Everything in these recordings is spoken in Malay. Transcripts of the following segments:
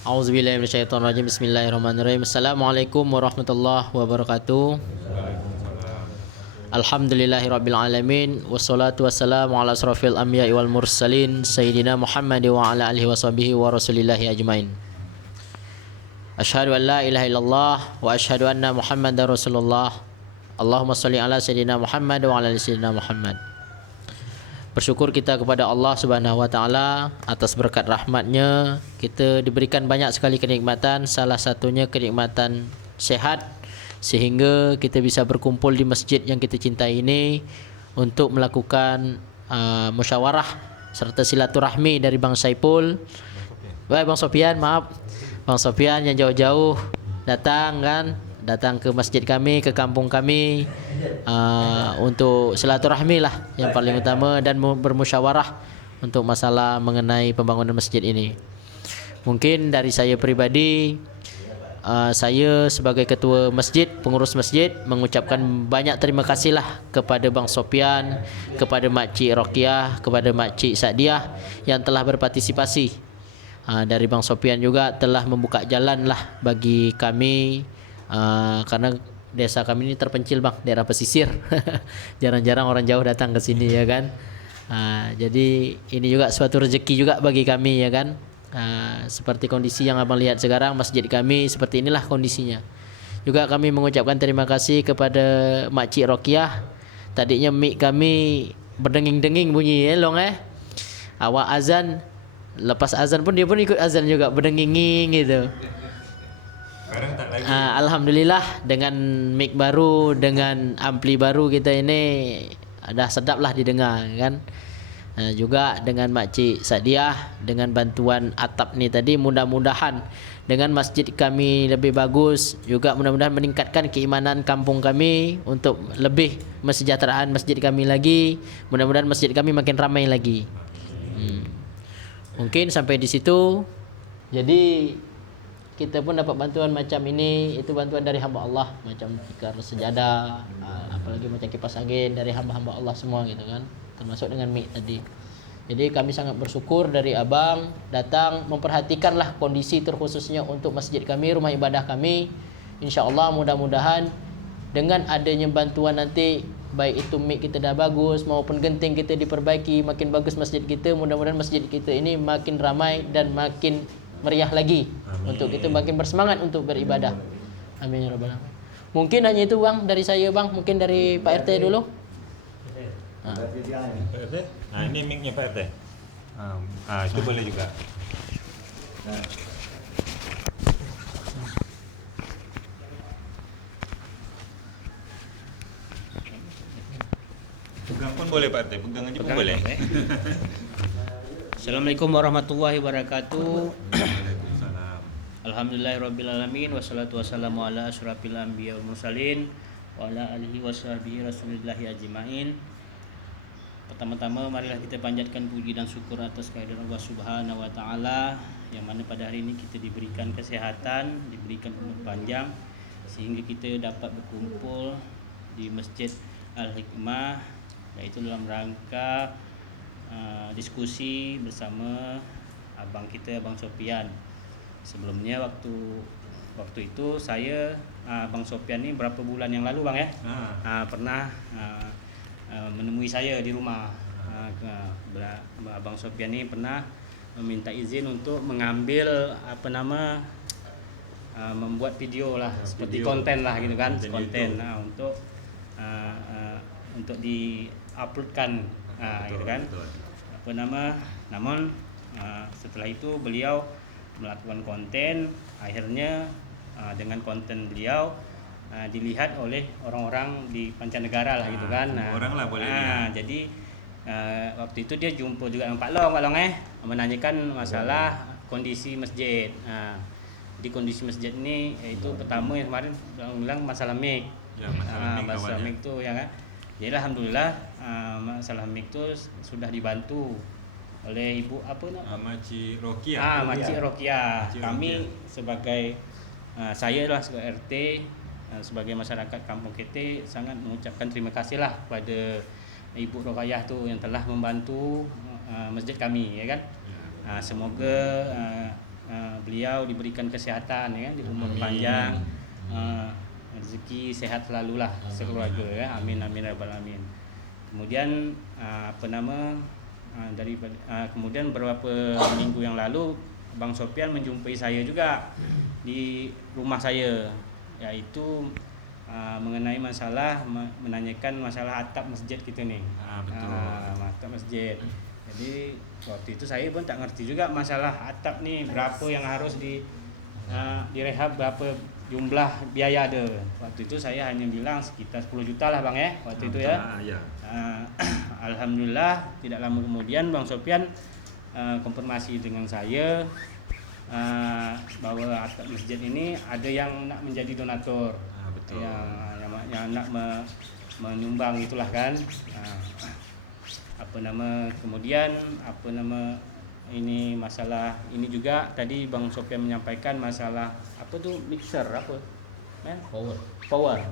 Auzubillahi minasyaitonirrajim. Bismillahirrahmanirrahim. Assalamualaikum warahmatullahi wabarakatuh. Alhamdulillahirabbil alamin wassalatu wassalamu ala asrofil anbiya'i wal mursalin sayyidina Muhammad wa ala alihi washabihi wa rasulillahi ajmain. Asyhadu an la ilaha illallah wa asyhadu anna Muhammadar Rasulullah. Allahumma shalli ala sayyidina Muhammad wa ala ali sayyidina Muhammad. Bersyukur kita kepada Allah Subhanahu wa taala atas berkat rahmatnya kita diberikan banyak sekali kenikmatan, salah satunya kenikmatan sehat sehingga kita bisa berkumpul di masjid yang kita cintai ini untuk melakukan musyawarah serta silaturahmi dari Bang Saipul. Bang Sofian, maaf. Bang Sofian yang jauh-jauh datang ke masjid kami, ke kampung kami untuk silaturahmi lah yang paling utama dan bermusyawarah untuk masalah mengenai pembangunan masjid ini. Mungkin dari saya pribadi, saya sebagai ketua masjid, pengurus masjid mengucapkan banyak terima kasih lah kepada Bang Sofian, kepada Makcik Rokiah, kepada Makcik Sadiah yang telah berpartisipasi. Dari Bang Sofian juga telah membuka jalan lah bagi kami. Karena desa kami ini terpencil bang, daerah pesisir. Jarang-jarang orang jauh datang ke sini ya kan. Jadi ini juga suatu rezeki juga bagi kami ya kan. Seperti kondisi yang abang lihat sekarang, masjid kami seperti inilah kondisinya. Juga kami mengucapkan terima kasih kepada Makcik Rokiah. Tadinya mic kami berdenging-denging bunyi long awak azan, lepas azan pun dia pun ikut azan juga berdenging gitu. Alhamdulillah dengan mic baru, dengan ampli baru kita ini dah sedap lah didengar kan. Juga dengan Makcik Sadiah dengan bantuan atap ni tadi, mudah-mudahan dengan masjid kami lebih bagus, juga mudah-mudahan meningkatkan keimanan kampung kami untuk lebih mesejahteraan masjid kami lagi. Mudah-mudahan masjid kami makin ramai lagi. Mungkin sampai di situ. Jadi kita pun dapat bantuan macam ini, itu bantuan dari hamba Allah, macam tikar sejadah, apalagi macam kipas angin dari hamba-hamba Allah semua gitu kan, termasuk dengan mic tadi. Jadi kami sangat bersyukur dari abang datang memperhatikanlah kondisi terkhususnya untuk masjid kami, rumah ibadah kami. InsyaAllah mudah-mudahan dengan adanya bantuan nanti, baik itu mic kita dah bagus maupun genting kita diperbaiki, makin bagus masjid kita, mudah-mudahan masjid kita ini makin ramai dan makin meriah lagi. Amin. Untuk kita makin bersemangat untuk beribadah. Amin ya rabbal alamin. Mungkin hanya itu bang dari saya bang, mungkin dari Pak RT dulu. Pak RT? Ini mic-nya Pak RT. Itu boleh juga. Pegang pun boleh Pak RT, pegang aja pun boleh. Assalamualaikum warahmatullahi wabarakatuh. Waalaikumsalam. Alhamdulillahirabbil alamin wassalatu wassalamu ala asyrafil anbiya wal mursalin wa ala alihi washabihi rasulillahi ajmain. Pertama-tama marilah kita panjatkan puji dan syukur atas kehadiran Allah Subhanahu wa taala yang mana pada hari ini kita diberikan kesehatan, diberikan umur panjang sehingga kita dapat berkumpul di Masjid Al-Hikmah, yaitu dalam rangka diskusi bersama abang kita, Abang Sofian. Sebelumnya waktu itu saya Abang Sofian ni berapa bulan yang lalu bang pernah menemui saya di rumah. Abang Sofian ni pernah meminta izin untuk mengambil membuat video lah, seperti konten lah gitu kan, konten untuk di-uploadkan gitu kan. Namun setelah itu beliau melakukan konten, akhirnya dengan konten beliau dilihat oleh orang-orang di pancanegara lah gitu kan. Orang lah boleh lihat. Jadi waktu itu dia jumpa juga dengan Pak Long menanyakan masalah kondisi masjid. Di kondisi masjid ini yaitu pertama yang kemarin bilang masalah mic. Ya, masalah mic itu ya kan. Jadi alhamdulillah masalah mic itu sudah dibantu oleh Ibu Makcik Rokiah. Makcik Rokiah. Kami sebagai saya lah sebagai RT, sebagai masyarakat kampung kita sangat mengucapkan terima kasih lah kepada Ibu Rokiah tu yang telah membantu masjid kami ya kan. Semoga beliau diberikan kesehatan ya, di umur panjang, rezeki sehat selalu lah sekeluarga ya. Amin amin ya rabbal alamin. Kemudian kemudian beberapa minggu yang lalu Bang Sofian menjumpai saya juga di rumah saya, yaitu mengenai masalah menanyakan masalah atap masjid kita nih. Betul. Atap masjid. Jadi waktu itu saya pun tak ngerti juga masalah atap nih, berapa yang harus direhab, berapa jumlah biaya ada. Waktu itu saya hanya bilang sekitar 10 juta lah Bang ya, waktu itu ya. Alhamdulillah tidak lama kemudian Bang Sofian konfirmasi dengan saya bahwa atap masjid ini ada yang nak menjadi donatur. Betul. Yang nak menyumbang itulah kan. Kemudian ini masalah ini juga tadi Bang Sofian menyampaikan masalah apa tuh mixer apa? Power.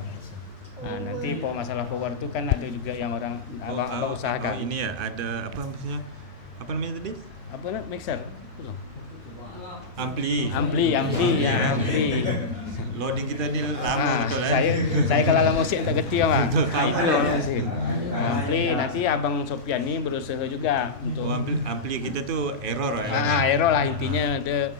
Nanti masalah power itu kan ada juga yang orang abang usahakan. Ini ya ada apa maksudnya? Apa namanya tadi? Apa mixer? Ampli. Loading kita di lama betul Saya kalau lama musik tak gerti Bang. Itu musik. Ampli nanti Abang Sofian ni berusaha juga untuk ampli kita tuh error ya. Error lah intinya, ada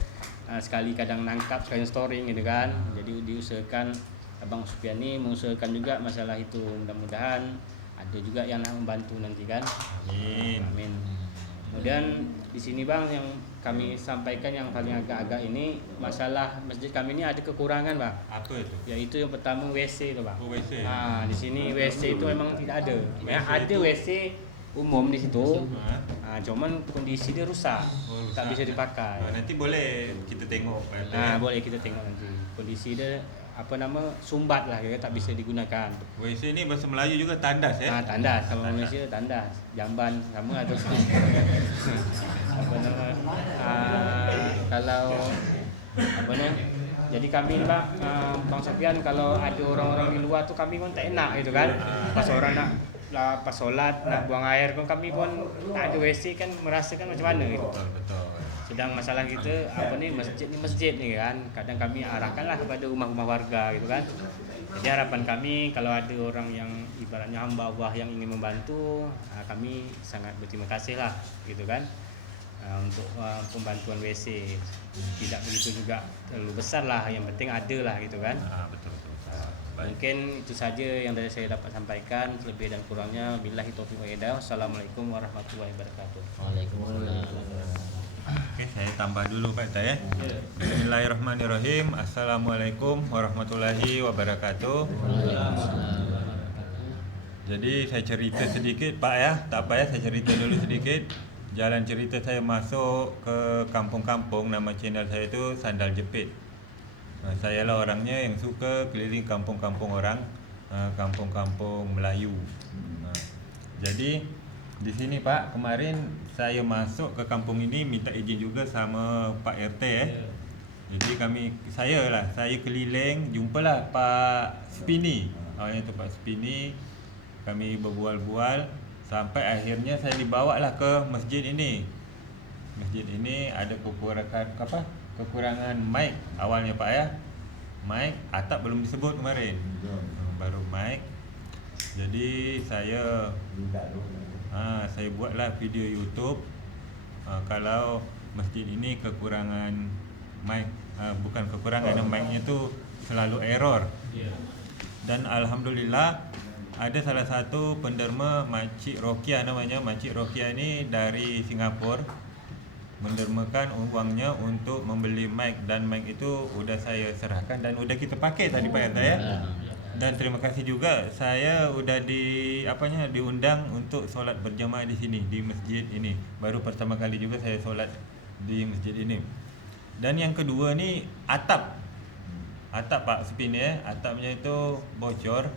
sekali kadang nangkap sekali storing gitu kan. Jadi diusahakan Abang Sofian ni mengusahakan juga masalah itu. Mudah-mudahan ada juga yang nak membantu nanti kan. Amin. Kemudian di sini Bang yang kami sampaikan yang paling agak-agak ini masalah masjid kami ini ada kekurangan Bang. Apa itu? Yaitu yang pertama WC itu Bang. WC. Di sini WC itu memang tidak ada. Ada WC umum di situ. Cuman kondisi dia rusak. Tak bisa dipakai. Nanti boleh kita tengok. Boleh kita tengok nanti. Kondisi dia sumbat lah, tak bisa digunakan. WC ini bahasa Melayu juga tandas ya? Tandas, kalau Malaysia tandas, jamban sama atau jadi kami Bang Sofian kalau ada orang-orang di luar tuh kami pun tak enak gitu kan. Pas orang pas solat nak buang air pun kami pun tak ada WC kan, merasakan macam mana gitu. Betul. Sedang masalah kita masjid nih kan, kadang kami arahkanlah kepada rumah-rumah warga gitu kan. Jadi harapan kami kalau ada orang yang ibaratnya hamba Allah yang ingin membantu, kami sangat berterima kasih lah gitu kan, untuk pembantuan WC. Tidak begitu juga terlalu besar lah, yang penting ada lah gitu kan. Betul. Mungkin itu saja yang dari saya dapat sampaikan. Lebih dan kurangnya billahi taufiq wal hidayah. Assalamualaikum warahmatullahi wabarakatuh. Waalaikumsalam. Oke, saya tambah dulu Pak ya. Bismillahirrahmanirrahim. Assalamualaikum warahmatullahi wabarakatuh. Jadi saya cerita sedikit Pak ya. Tak apa ya, saya cerita dulu sedikit. Jalan cerita saya masuk ke kampung-kampung. Nama channel saya itu Sandal Jepit. Saya lah orangnya yang suka keliling kampung-kampung orang, kampung-kampung Melayu. Jadi di sini Pak, kemarin saya masuk ke kampung ini minta izin juga sama Pak RT ya. Jadi saya keliling, jumpalah Pak Spini. Awalnya tu Pak Spini, kami berbual-bual sampai akhirnya saya dibawalah ke masjid ini. Masjid ini ada kekurangan mic awalnya Pak ya. Mic atap belum disebut kemarin. Baru mic. Jadi saya buatlah video YouTube. Kalau masjid ini kekurangan mic, bukan kekurangan, mic-nya tu selalu error. Dan alhamdulillah ada salah satu penderma Makcik Rokia namanya. Makcik Rokia ini dari Singapura, mendermakan uangnya untuk membeli mic, dan mic itu udah saya serahkan dan udah kita pakai tadi Pak RT ya. Dan terima kasih juga saya udah diundang untuk solat berjamaah di sini, di masjid ini. Baru pertama kali juga saya solat di masjid ini. Dan yang kedua ni atap Pak Spin ya, atapnya itu bocor.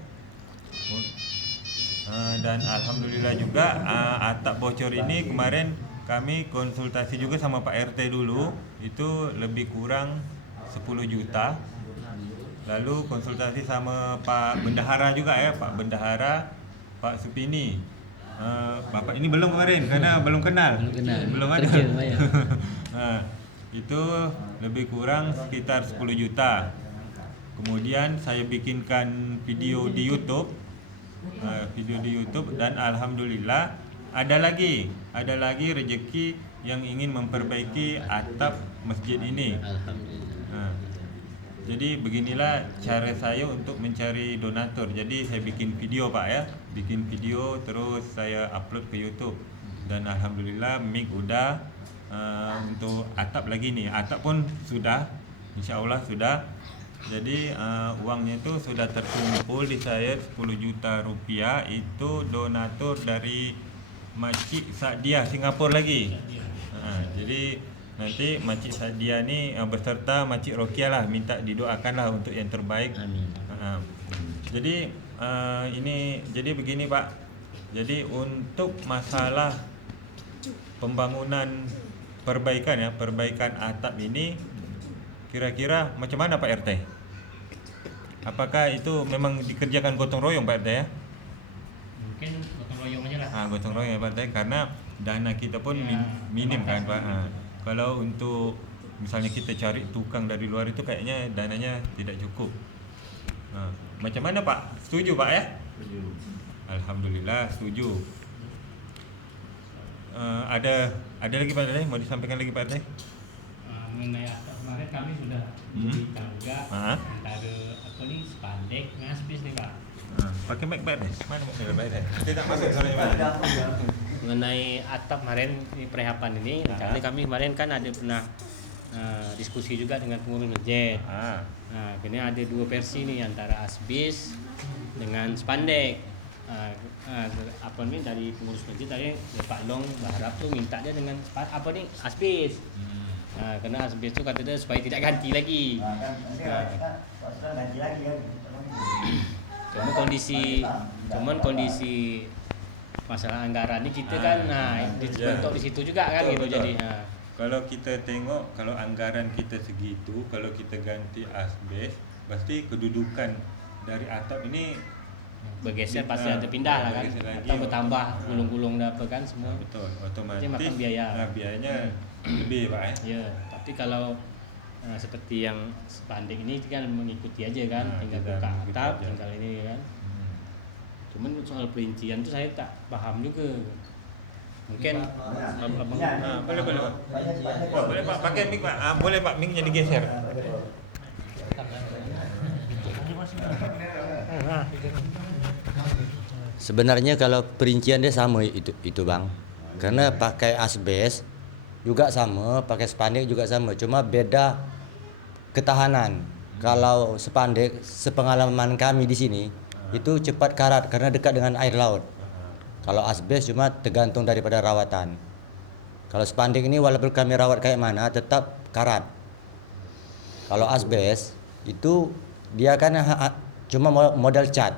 Dan alhamdulillah juga atap bocor ini kemarin kami konsultasi juga sama Pak RT dulu, itu lebih kurang 10 juta. Lalu konsultasi sama Pak Bendahara juga ya, Pak Bendahara, Pak Supini. Bapak ini belum kemarin karena belum kenal. Belum ada. itu lebih kurang sekitar 10 juta. Kemudian saya bikinkan video di YouTube, dan alhamdulillah ada lagi rezeki yang ingin memperbaiki atap masjid ini. Alhamdulillah. Jadi beginilah cara saya untuk mencari donatur. Jadi saya bikin video Pak ya, terus saya upload ke YouTube. Dan alhamdulillah mic udah, untuk atap lagi nih. Atap pun sudah, insya Allah sudah. Jadi uangnya itu sudah terkumpul di saya 10 juta rupiah. Itu donatur dari Makcik Sadia Singapura lagi. Jadi nanti Makcik Sadia ni beserta Makcik Rokia lah, minta didoakanlah untuk yang terbaik. Amin. Jadi begini Pak. Jadi untuk masalah pembangunan perbaikan atap ini, kira-kira macam mana Pak RT? Apakah itu memang dikerjakan gotong royong Pak RT ya? Mungkin gotong royong aja lah. Gotong royong ya Pak RT, karena dana kita pun minim kan Pak. Kalau untuk misalnya kita cari tukang dari luar itu kayaknya dananya tidak cukup. Macam mana Pak? Setuju Pak ya? Setuju. Alhamdulillah setuju. Ada lagi Pak RT? Mau disampaikan lagi Pak RT? Mengenai atap kemarin kami sudah berbincang juga antara spandek dengan aspis nih Pak. Pakai mic Pak RT? Mana mic Pak RT? Tidak masuk soalnya Pak. Mengenai atap kemarin di Prehapan ini, jadi kami kemarin kan ada pernah diskusi juga dengan pengurus masjid. Nah, ini ada dua versi nih antara asbis dengan spandek. Dari pengurus masjid tadi Pak Long berharap tuh minta dia dengan asbis. Karena asbis itu kata dia supaya tidak ganti lagi. Cuman kondisi masalah anggaran ini kita kan dibentuk di situ juga kan betul, gitu betul. jadi. Kalau kita tengok, kalau anggaran kita segitu, kalau kita ganti asbes, pasti kedudukan dari atap ini Bergeser pasti ada pindah lah kan, atau bertambah gulung-gulung apa kan semua. Betul, otomatis Dia makan biaya. Biayanya lebih Pak ya. Ya, tapi kalau seperti yang spandek ini kan mengikuti aja kan, tinggal kita buka mengikuti atap, aja. tinggal ini kan. Cuman soal perincian tuh saya tak paham juga. Mungkin Boleh Pak. Boleh Pak, pakai mic Pak. Boleh Pak, mic-nya digeser. Sebenarnya kalau perincian dia sama itu Bang. Karena pakai asbes juga sama, pakai spandek juga sama, cuma beda ketahanan. Kalau spandek, sepengalaman kami di sini itu cepat karat karena dekat dengan air laut. Kalau asbes cuma tergantung daripada rawatan. Kalau spandek ini walaupun kami rawat kayak mana tetap karat. Kalau asbes itu dia kan cuma modal cat.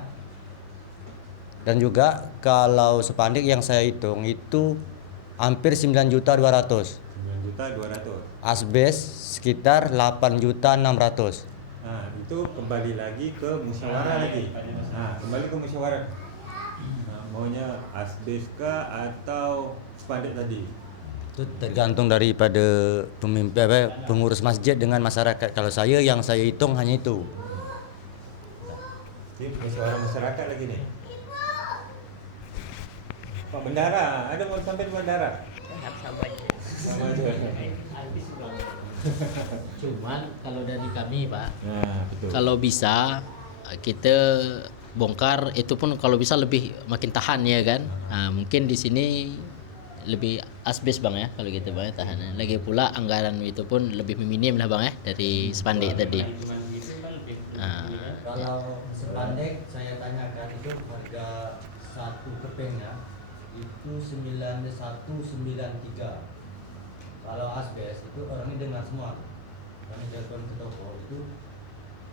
Dan juga kalau spandek yang saya hitung itu hampir 9.200.000. 9.200.000. Asbes sekitar 8.600.000. Nah, itu kembali lagi ke musyawarah lagi. Kembali ke musyawarah. Maunya asbes kah atau spandek tadi? Itu tergantung daripada pengurus masjid dengan masyarakat. Kalau yang saya hitung hanya itu. Ini musyawarah masyarakat lagi nih. Pak Bendara, ada mau sampai Bendara? Sama aja. Cuman kalau dari kami Pak, Betul. kalau bisa kita bongkar itu pun kalau bisa lebih makin tahan ya kan. Mungkin di sini lebih asbes Bang ya kalau gitu Bang ya, tahan. Lagi pula anggaran itu pun lebih minim lah Bang ya dari spandek tadi. Kalau spandek saya tanyakan itu harga satu kepingnya itu 9193. Kalau asbes itu orang ini dengar semua. Kami jatuh ke toko itu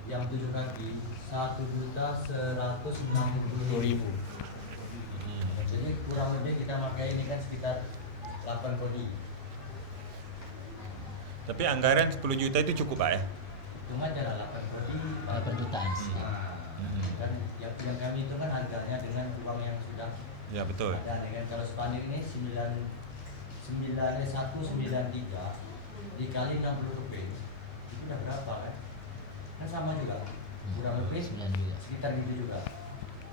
yang 7 kaki 1.190.000. Jadi kurang lebih kita pakai ini kan sekitar 8 kodi. Tapi anggaran 10 juta itu cukup Pak ya? Hitung aja lah 8 kodi 8 jutaan. Kan yang kami itu kan harganya dengan uang yang sudah Ya betul. ada kan. Kalau spandek ini 193 dikali 60 rupiah itu udah berapa kan? Kan sama juga, kurang lebih 9 juga. sekitar gitu juga.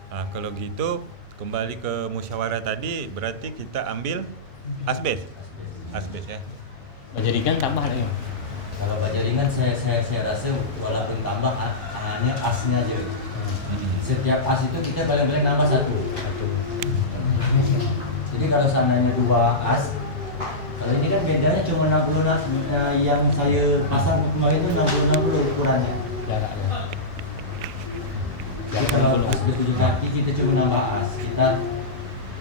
Kalau gitu kembali ke musyawarah tadi, berarti kita ambil asbes. Asbes ya. Bajaringan tambah lagi. Kalau bajaringan saya rasa walaupun tambah hanya asnya aja. Setiap as itu kita paling-paling nambah satu. Jadi kalau seandainya 2 as, kalau ini kan bedanya cuma 60, yang saya pasang kemarin itu 60 ukurannya. Jaraknya. Jadi kalau as 7 kaki kita cuma nambah as. Kita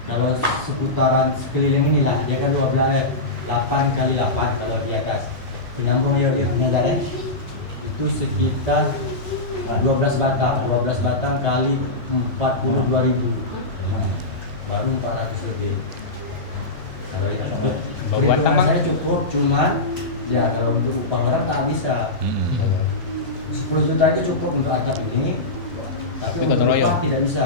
kalau seputaran sekeliling inilah dia kan 8 kali 8 kalau di atas. Penyambung ya nyadar ya. Itu sekitar 12 batang kali 42.000. Baru 400 lebih. Kalau itu Buat tambang saya cukup, cuma ya kalau untuk upah orang tak bisa. 10 juta itu cukup untuk atap ini, tapi Itu untuk gotong royong. upah tidak bisa.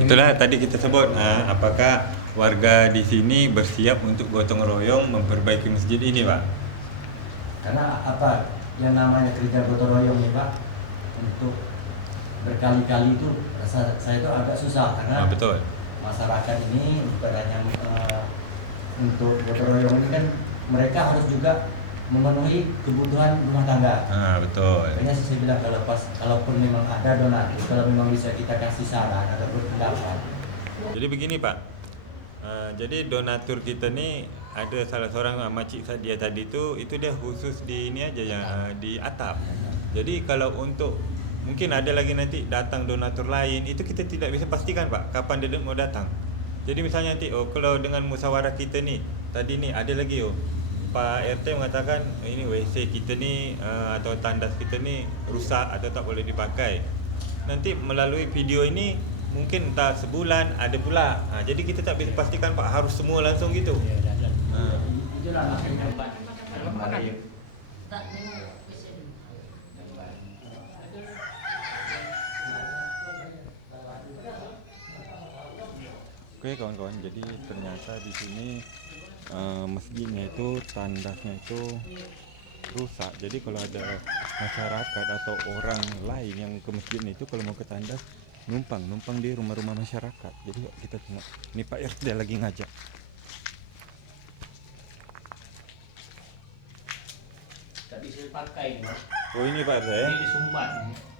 Itulah tadi kita sebut, apakah warga di sini bersiap untuk gotong royong memperbaiki masjid ini, Pak? Karena apa yang namanya kerja gotong royong nih Pak, untuk berkali-kali itu rasa saya itu agak susah karena Betul. masyarakat ini bukan hanya untuk gotong royong ini kan mereka harus juga memenuhi kebutuhan rumah tangga. Betul. Makanya saya bilang kalaupun memang ada donatur, kalau memang bisa kita kasih saran ataupun pendapat. Jadi begini, Pak. Jadi donatur kita nih ada salah seorang Makcik Sadia tadi itu dia khusus di ini aja ya, di atap. Jadi kalau untuk mungkin ada lagi nanti datang donatur lain, itu kita tidak bisa pastikan, Pak, kapan dia mau datang. Jadi misalnya nanti kalau dengan musyawarah kita nih tadi nih ada lagi Pak RT mengatakan ini WC kita nih atau tandas kita nih rusak atau tak boleh dipakai. Nanti melalui video ini mungkin entah sebulan ada pula. Jadi kita tak bisa pastikan, Pak, harus semua langsung gitu. Itulah makanya Oke kawan-kawan, jadi ternyata di sini masjidnya itu tandasnya itu rusak. Jadi kalau ada masyarakat atau orang lain yang ke masjidnya itu kalau mau ke tandas numpang di rumah-rumah masyarakat. Jadi yuk kita tengok. Ini Pak RT lagi ngajak. Tak bisa dipakai, Mas. Oh ini Pak RT. Ini disumbat.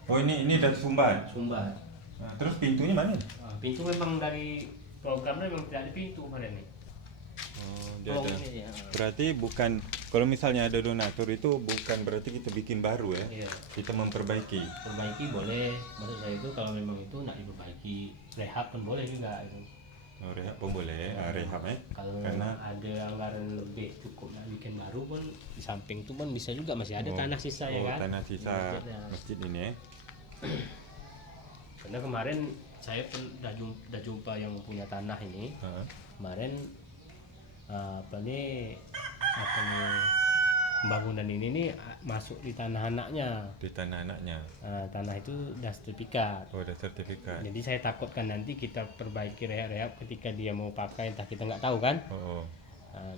Oh ini dari Sumbar. Sumbat. Terus pintunya mana? Pintu memang dari programnya memang tidak ada pintu kemarin nih. Oh, Oh, ini ya. Berarti bukan, kalau misalnya ada donatur itu bukan berarti kita bikin baru ya. Iya. Kita memperbaiki. Perbaiki boleh. Maksud saya itu kalau memang itu nak diperbaiki, rehab pun boleh juga itu. Oh, rehab pun boleh, rehab ya. Kalau Karena ada anggaran lebih cukup nak bikin baru pun di samping itu pun bisa juga masih ada tanah sisa ya kan. Tanah sisa Masjidnya. masjid ini ya. Karena kemarin saya pun dah jumpa yang punya tanah ini. Kemarin apa nih pembangunan ini nih masuk di tanah anaknya. Di tanah anaknya. Tanah itu udah sertifikat. Oh, ada sertifikat. Jadi saya takutkan nanti kita perbaiki rehab ketika dia mau pakai, entah kita nggak tahu kan.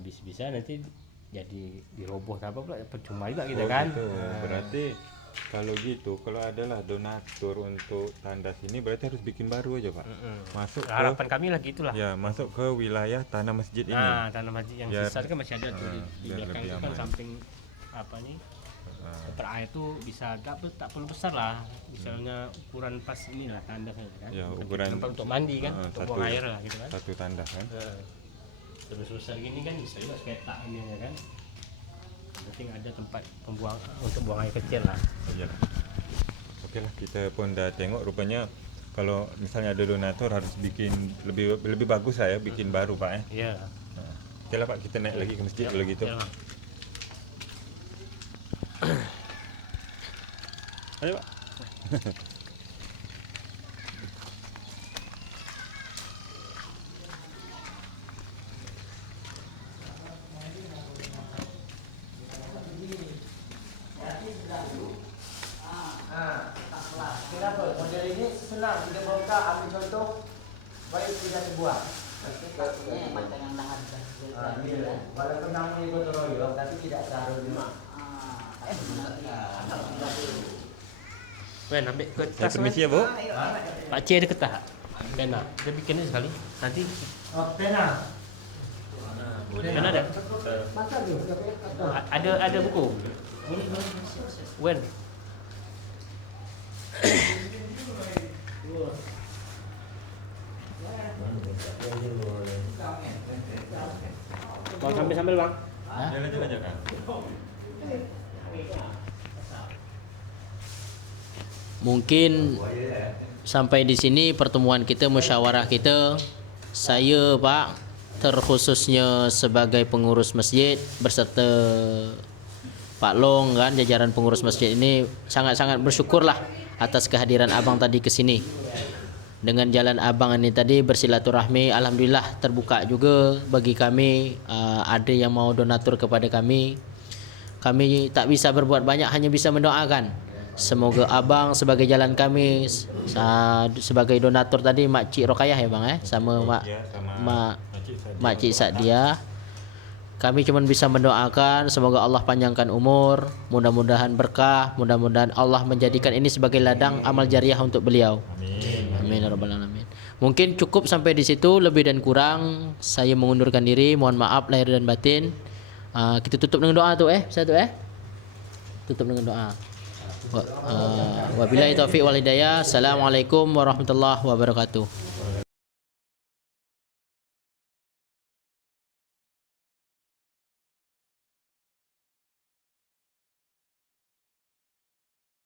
Bisa nanti jadi diroboh apa pula, percuma juga kita kan. Gitu. Berarti kalau gitu, kalau adalah donatur untuk tandas ini berarti harus bikin baru aja, Pak. Masuk ke Harapan kami lah gitulah. ya, masuk ke wilayah tanah masjid ini. Tanah masjid yang Biar- sisa kan masih ada tuh di biar belakang lebih itu kan aman. samping apa nih? Koper air tuh bisa tak perlu besar lah, misalnya ukuran pas inilah tandas kan. Ya, Bukan ukuran- tempat untuk mandi kan, untuk buang air lah gitu kan. Satu tandas kan. Terus besar gini kan bisa juga seketak ini ya kan. Yang penting ada tempat pembuang untuk buang air kecil lah. Iya. Oke lah, kita pun dah tengok rupanya kalau misalnya ada donatur harus bikin lebih bagus lah ya, bikin baru, Pak ya. Iya. Oke lah, Pak, kita naik lagi ke masjid kalau gitu. Ya, Bang. Ayo, Pak. Kenapa? Model ini senang kita buka, ambil contoh, baik tidak sebuah. Walaupun namanya gotong royong, tapi Wen, ambil Saya kertas. permisi ya, Bu. Pak Cik ada kertas tak? Pena. Kita bikin ni sekali. Nanti. Pena ada? Ada buku. Wen. Bang sambil bang. Jalan-jalan aja kan. Mungkin sampai di sini pertemuan kita, musyawarah kita. Saya Pak terkhususnya sebagai pengurus masjid berserta Pak Long kan, jajaran pengurus masjid ini sangat-sangat bersyukurlah atas kehadiran abang tadi ke sini. Dengan jalan abang ini tadi bersilaturahmi, alhamdulillah terbuka juga bagi kami. Ada yang mau donatur kepada kami. Kami tak bisa berbuat banyak, hanya bisa mendoakan. Semoga abang sebagai jalan kami, sebagai donatur tadi Mak Cik Rokayah ya bang sama Mak Ya, sama Mak Sadia. Mak Cik Sadia. Kami cuma bisa mendoakan semoga Allah panjangkan umur, mudah-mudahan berkah, mudah-mudahan Allah menjadikan ini sebagai ladang amal jariah untuk beliau. Amin. Amin ya rabbal alamin. Mungkin cukup sampai di situ, lebih dan kurang saya mengundurkan diri, mohon maaf lahir dan batin. Kita tutup dengan doa tu satu tutup dengan doa. Wabillahi taufiq wal hidayah. Assalamualaikum warahmatullahi wabarakatuh.